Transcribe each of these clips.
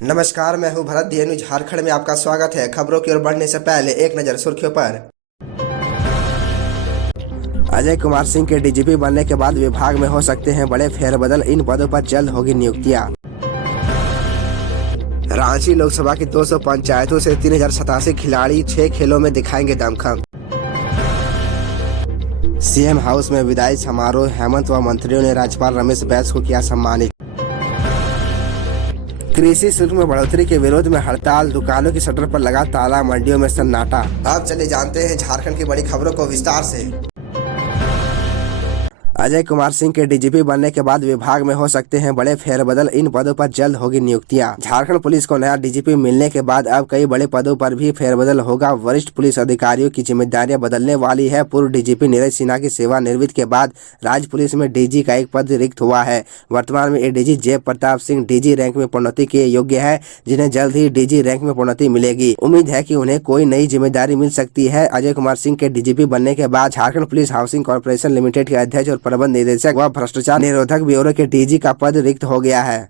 नमस्कार, मैं हूं भरत DNU झारखंड में आपका स्वागत है। खबरों की ओर बढ़ने से पहले एक नजर सुर्खियों पर। अजय कुमार सिंह के DGP बनने के बाद विभाग में हो सकते हैं बड़े फेरबदल, इन पदों पर जल्द होगी नियुक्तियां। रांची लोकसभा की 200 पंचायतों से 3087 खिलाड़ी 6 खेलों में दिखाएंगे दमखम। CM हाउस में विदाई समारोह, हेमंत व मंत्रियों ने राज्यपाल रमेश बैस को किया सम्मानित। कृषि शुल्क में बढ़ोतरी के विरोध में हड़ताल, दुकानों की शटर पर लगा ताला, मंडियों में सन्नाटा। अब चलिए जानते हैं झारखंड की बड़ी खबरों को विस्तार से। अजय कुमार सिंह के DGP बनने के बाद विभाग में हो सकते हैं बड़े फेरबदल, इन पदों पर जल्द होगी नियुक्तियां। झारखंड पुलिस को नया DGP मिलने के बाद अब कई बड़े पदों पर भी फेरबदल होगा। वरिष्ठ पुलिस अधिकारियों की जिम्मेदारियां बदलने वाली है। पूर्व DGP नीरज सिन्हा की सेवानिवृत्ति के बाद राज्य पुलिस में DG का एक पद रिक्त हुआ है। वर्तमान में ADG जय प्रताप सिंह DG रैंक में प्रोन्नति के योग्य है, जिन्हें जल्द ही DG रैंक में प्रोन्नति मिलेगी। उम्मीद है कि उन्हें कोई नई जिम्मेदारी मिल सकती है। अजय कुमार सिंह के DGP बनने के बाद Jharkhand police housing corporation limited के अध्यक्ष और प्रबंध निदेशक व भ्रष्टाचार निरोधक ब्यूरो के DG का पद रिक्त हो गया है।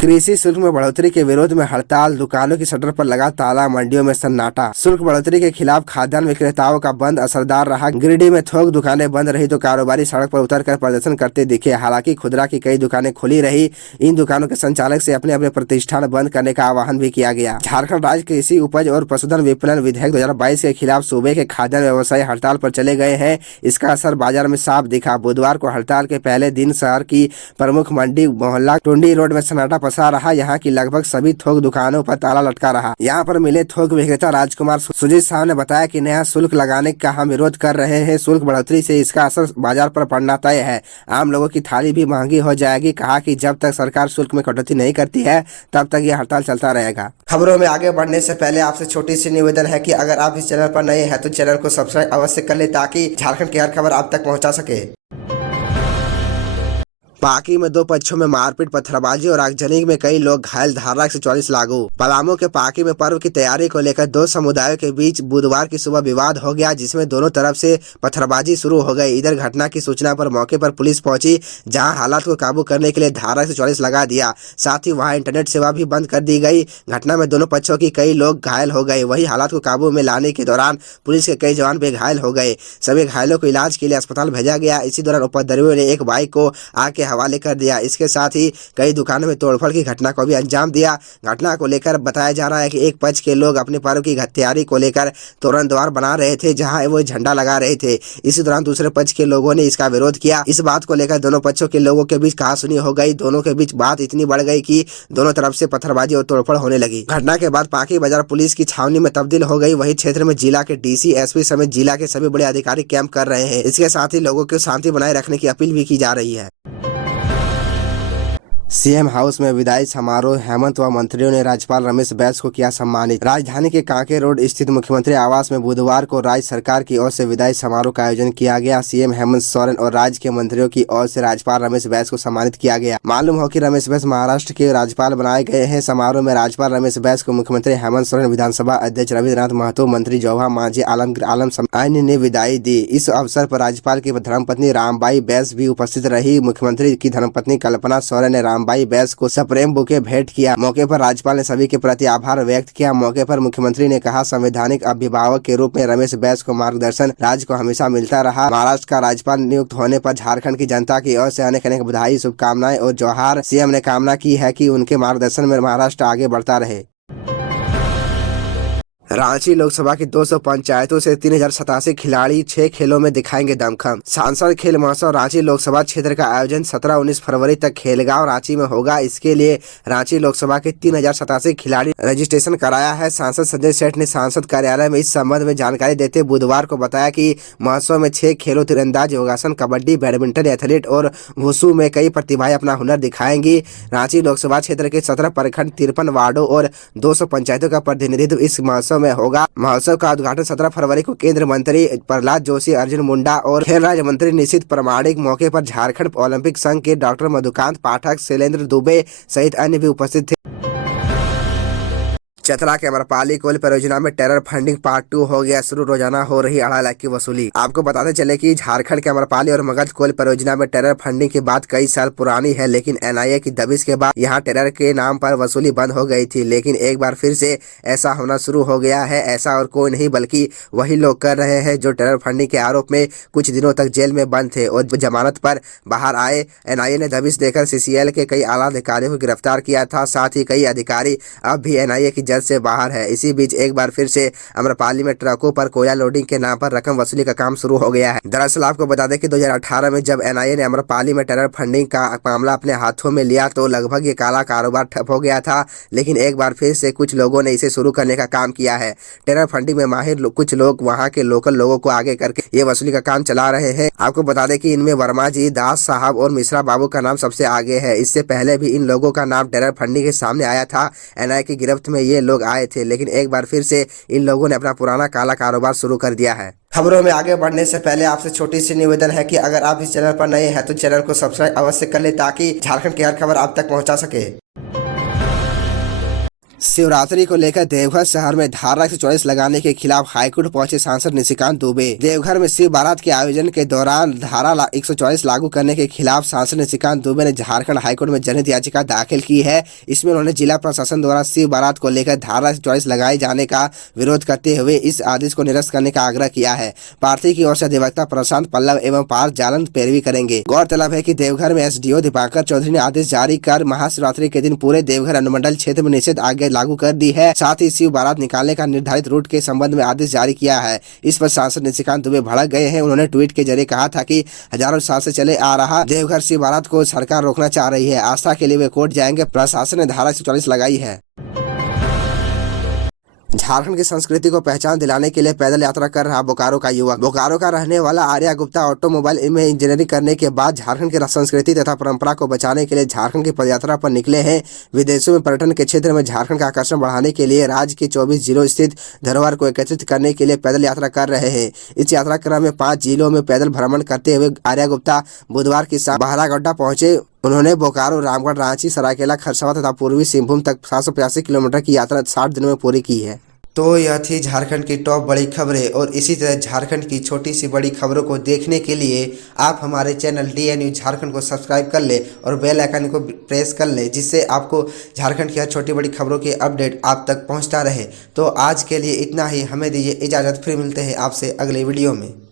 कृषि शुल्क में बढ़ोतरी के विरोध में हड़ताल, दुकानों की शटर पर लगा ताला, मंडियों में सन्नाटा। शुल्क बढ़ोतरी के खिलाफ खाद्यान्न विक्रेताओं का बंद असरदार रहा। गिरिडीह में थोक दुकानें बंद रही तो कारोबारी सड़क पर उतरकर प्रदर्शन करते दिखे। हालांकि खुदरा की कई दुकानें खुली रही। इन दुकानों के संचालक से अपने अपने प्रतिष्ठान बंद करने का आह्वान भी किया गया। झारखंड राज्य कृषि उपज और पशुधन विपणन विधेयक 2022 के खिलाफ सूबे के खाद्यान्न व्यवसायी हड़ताल पर चले गए हैं। इसका असर बाजार में साफ दिखा। बुधवार को हड़ताल के पहले दिन शहर की प्रमुख मंडी मोहल्ला टुंडी रोड में सन्नाटा पसरा रहा। यहाँ की लगभग सभी थोक दुकानों पर ताला लटका रहा। यहाँ पर मिले थोक विक्रेता राजकुमार सुजीत साहब ने बताया कि नया शुल्क लगाने का हम विरोध कर रहे हैं। शुल्क बढ़ोतरी से इसका असर बाजार पर पड़ना तय है। आम लोगों की थाली भी महंगी हो जाएगी। कहा कि जब तक सरकार शुल्क में कटौती नहीं करती है तब तक यह हड़ताल चलता रहेगा। खबरों में आगे बढ़ने से पहले आपसे छोटी सी निवेदन है कि अगर आप इस चैनल पर नए हैं तो चैनल को सब्सक्राइब अवश्य कर ले, ताकि झारखंड की हर खबर आप तक पहुँचा सके। पाकी में 2 पक्षों में मारपीट, पत्थरबाजी और आगजनी में कई लोग घायल, धारा 144 लागू। पलामू के पाकी में पर्व की तैयारी को लेकर 2 समुदायों के बीच बुधवार की सुबह विवाद हो गया, जिसमें दोनों तरफ से पत्थरबाजी शुरू हो गई। इधर घटना की सूचना पर मौके पर पुलिस पहुंची, जहां हालात को काबू करने के लिए धारा 144 लगा दिया। साथ ही वहां इंटरनेट सेवा भी बंद कर दी गई। घटना में दोनों पक्षों की कई लोग घायल हो गए। वही हालात को काबू में लाने के दौरान पुलिस के कई जवान भी घायल हो गए। सभी घायलों को इलाज के लिए अस्पताल भेजा गया। इसी दौरान उपद्रवियों ने एक बाइक को आग के हवाले कर दिया। इसके साथ ही कई दुकानों में तोड़फोड़ की घटना को भी अंजाम दिया। घटना को लेकर बताया जा रहा है कि एक पक्ष के लोग अपने पर्व की तैयारी को लेकर तोरण द्वार बना रहे थे, जहां वो झंडा लगा रहे थे। इसी दौरान दूसरे पक्ष के लोगों ने इसका विरोध किया। इस बात को लेकर दोनों पक्षों के लोगों के बीच कहासुनी हो गई। दोनों के बीच बात इतनी बढ़ गई कि दोनों तरफ से पत्थरबाजी और तोड़फोड़ होने लगी। घटना के बाद पाकी बाजार पुलिस की छावनी में तब्दील हो गई। वही क्षेत्र में जिला के DC, SP समेत जिला के सभी बड़े अधिकारी कैंप कर रहे हैं। इसके साथ ही लोगों को शांति बनाए रखने की अपील भी की जा रही है। CM हाउस में विदाई समारोह, हेमंत व मंत्रियों ने राज्यपाल रमेश बैस को किया सम्मानित। राजधानी के कांके रोड स्थित मुख्यमंत्री आवास में बुधवार को राज्य सरकार की ओर से विदाई समारोह का आयोजन किया गया। CM हेमंत सोरेन और राज्य के मंत्रियों की ओर से राज्यपाल रमेश बैस को सम्मानित किया गया। मालूम हो कि रमेश बैस महाराष्ट्र के राज्यपाल बनाए गए हैं। समारोह में राज्यपाल रमेश बैस को मुख्यमंत्री हेमंत सोरेन, विधानसभा अध्यक्ष रविन्द्रनाथ महतो, मंत्री जोभा मांझी, आलमगीर आलम अन्य ने विदाई दी। इस अवसर पर राज्यपाल की धर्मपत्नी रामबाई बैस भी उपस्थित रही। मुख्यमंत्री की धर्मपत्नी कल्पना सोरेन ने रामबाई बैस को सप्रेम बुके भेंट किया। मौके पर राज्यपाल ने सभी के प्रति आभार व्यक्त किया। मौके पर मुख्यमंत्री ने कहा, संवैधानिक अभिभावक के रूप में रमेश बैस को मार्गदर्शन राज्य को हमेशा मिलता रहा। महाराष्ट्र का राज्यपाल नियुक्त होने पर झारखंड की जनता की ओर से अनेक अनेक बधाई, शुभकामनाएं और जोहार। CM ने कामना की है कि उनके मार्गदर्शन में महाराष्ट्र आगे बढ़ता रहे। रांची लोकसभा की 200 पंचायतों से 3087 खिलाड़ी 6 खेलों में दिखाएंगे दमखम। सांसद खेल महोत्सव रांची लोकसभा क्षेत्र का आयोजन 17-19 फरवरी तक खेलगांव रांची में होगा। इसके लिए रांची लोकसभा के 3087 खिलाड़ी रजिस्ट्रेशन कराया है। सांसद संजय सेठ ने सांसद कार्यालय में इस संबंध में जानकारी देते बुधवार को बताया कि महोत्सव में 6 खेलों तीरंदाज, योगासन, कबड्डी, बैडमिंटन, एथलीट और वुशु में कई प्रतिभाएं अपना हुनर दिखाएंगी। रांची लोकसभा क्षेत्र के 17 प्रखंड, 53 वार्डों और 200 पंचायतों का प्रतिनिधित्व इस महोत्सव में होगा। महोत्सव का उद्घाटन 17 फरवरी को केंद्रीय मंत्री प्रहलाद जोशी, अर्जुन मुंडा और खेल राज्य मंत्री निशित प्रमाणिक। मौके पर झारखंड ओलंपिक संघ के डॉक्टर मधुकांत पाठक, शैलेंद्र दुबे सहित अन्य भी उपस्थित थे। चतरा के अमरपाली कोल परियोजना में टेरर फंडिंग पार्ट 2 हो गया शुरू। रोजाना हो रही 2.5 लाख की वसूली। आपको बताते चले कि झारखंड के अमरपाली और मगध कोल परियोजना में टेरर फंडिंग की बात कई साल पुरानी है, लेकिन एनआईए की दबिश के बाद यहां टेरर के नाम पर वसूली बंद हो गई थी। लेकिन एक बार फिर से ऐसा होना शुरू हो गया है। ऐसा और कोई नहीं बल्कि वही लोग कर रहे हैं जो टेरर फंडिंग के आरोप में कुछ दिनों तक जेल में बंद थे और जमानत पर बाहर आए। एनआईए ने दबिश देकर सीसीएल के कई आला अधिकारियों को गिरफ्तार किया था। साथ ही कई अधिकारी अब भी एनआईए की जद से बाहर है। इसी बीच एक बार फिर से अमरपाली में ट्रकों पर कोयला लोडिंग के नाम पर रकम वसूली का काम शुरू हो गया है। दरअसल आपको बता दें कि 2018 में जब एनआईए ने अमरपाली में टेरर फंडिंग का मामला अपने हाथों में लिया तो लगभग ये काला कारोबार ठप हो गया था। लेकिन एक बार फिर से कुछ लोगों ने इसे शुरू करने का काम किया है। टेरर फंडिंग में माहिर कुछ लोग वहाँ के लोकल लोगों को आगे करके ये वसूली का काम चला रहे हैं। आपको बता दें कि इनमें वर्मा जी, दास साहब और मिश्रा बाबू का नाम सबसे आगे है। इससे पहले भी इन लोगों का नाम टेरर फंडिंग के सामने आया था। एनआईए की गिरफ्त में ये लोग आए थे, लेकिन एक बार फिर से इन लोगों ने अपना पुराना काला कारोबार शुरू कर दिया है। खबरों में आगे बढ़ने से पहले आपसे छोटी सी निवेदन है कि अगर आप इस चैनल पर नए हैं तो चैनल को सब्सक्राइब अवश्य कर ले ताकि झारखंड की हर खबर आप तक पहुंचा सके। शिवरात्रि को लेकर देवघर शहर में धारा 144 लगाने के खिलाफ हाईकोर्ट पहुंचे सांसद निशिकांत दुबे। देवघर में शिव बारात के आयोजन के दौरान धारा 144 लागू करने के खिलाफ सांसद निशिकांत दुबे ने झारखंड हाईकोर्ट में जनहित याचिका दाखिल की है। इसमें उन्होंने जिला प्रशासन द्वारा शिव बारात को लेकर धारा 144 लगाए जाने का विरोध करते हुए इस आदेश को निरस्त करने का आग्रह किया है। पार्टी की ओर से अधिवक्ता प्रशांत पल्लव एवं पार्थ जालन पैरवी करेंगे। गौरतलब है कि देवघर में एसडीओ दीपांकर चौधरी ने आदेश जारी कर महाशिवरात्रि के दिन पूरे देवघर अनुमंडल क्षेत्र में निषेध आज्ञा लागू कर दी है। साथ ही शिव बारात निकालने का निर्धारित रूट के संबंध में आदेश जारी किया है। इस पर सांसद निशिकांत दुबे भड़क गए हैं। उन्होंने ट्वीट के जरिए कहा था कि हजारों साल से चले आ रहा देवघर शिव बारात को सरकार रोकना चाह रही है। आस्था के लिए वे कोर्ट जाएंगे। प्रशासन ने धारा 144 लगाई है। झारखंड की संस्कृति को पहचान दिलाने के लिए पैदल यात्रा कर रहा बोकारो का युवक। बोकारो का रहने वाला आर्या गुप्ता ऑटोमोबाइल में इंजीनियरिंग करने के बाद झारखंड की संस्कृति तथा परंपरा को बचाने के लिए झारखंड की पदयात्रा पर निकले हैं। विदेशों में पर्यटन के क्षेत्र में झारखंड का आकर्षण बढ़ाने के लिए राज्य के 24 जिलों स्थित धरोहर को एकत्रित करने के लिए पैदल यात्रा कर रहे हैं। इस यात्रा क्रम में 5 जिलों में पैदल भ्रमण करते हुए आर्या गुप्ता बुधवार की शाम बहरागोड्डा पहुंचे। उन्होंने बोकारो, रामगढ़, रांची, सरायकेला, खरसावा तथा पूर्वी सिंहभूम तक 785 किलोमीटर की यात्रा 60 दिनों में पूरी की है। तो यह थी झारखंड की टॉप बड़ी खबरें और इसी तरह झारखंड की छोटी सी बड़ी खबरों को देखने के लिए आप हमारे चैनल DN न्यूज़ झारखंड को सब्सक्राइब कर ले और बेल आइकन को प्रेस कर ले, जिससे आपको झारखंड की हर छोटी बड़ी खबरों की अपडेट आप तक पहुंचता रहे। तो आज के लिए इतना ही। हमें दीजिए इजाज़त। फिर मिलते हैं आपसे अगले वीडियो में।